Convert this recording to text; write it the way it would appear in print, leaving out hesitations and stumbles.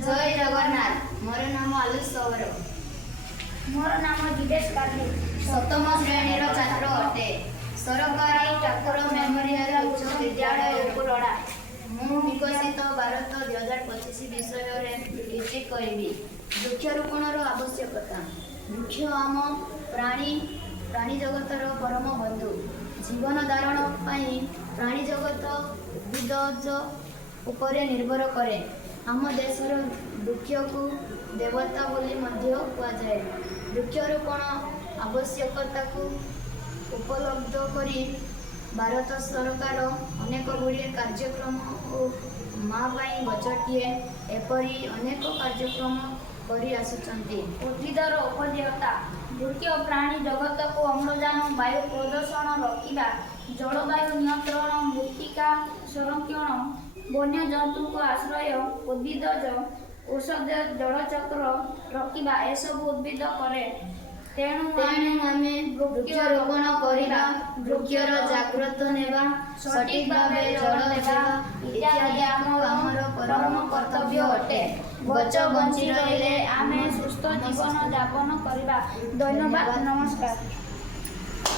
जय जगन्नाथ। मोर नाम आलुष सवर। मोर नाम जितेश कार्ली। सप्तम श्रेणी छात्र अटे। सरकारी ठाकुर मेमोरियल उच्च विद्यालय उपरोड़ा। मु विकसित भारत 2025 विषय किछि कहबी। वृक्षरोपण आवश्यकता। वृक्ष आम प्राणी जगतर परम बंधु। जीवन धारण पाई प्राणी जगत उद्भिद उपरे निर्भर करे। आम देशर वृक्ष को देवता बोली मध्य कुआजाए। वृक्षरोपण आवश्यकता को उपलब्ध करी भारत सरकार अनेक गुड़िए कार्यक्रम और माँ पाई बजटीए एपरी अनेक कार्यक्रम करी आसुचंती। उद्भिदर उपदेवता। वृक्ष प्राणी जगत को अम्लजान वायु प्रदूषण रोकवा, जलवायु नियंत्रण, मृत्तिका संरक्षण, वन्य जंतु को आश्रय, उद्भिदज औषध जलचक्र रखा एसबू उद्भिद करे। तेणु आमे वृक्षरोपण करिबा, वृक्षर जागृत नेबा, सठिक भावे जल देबा इत्यादि आमर परम कर्तव्य अटे। गच बंची रहिले आमे सुस्थ जीवन यापन करिबा। धन्यवाद। नमस्कार।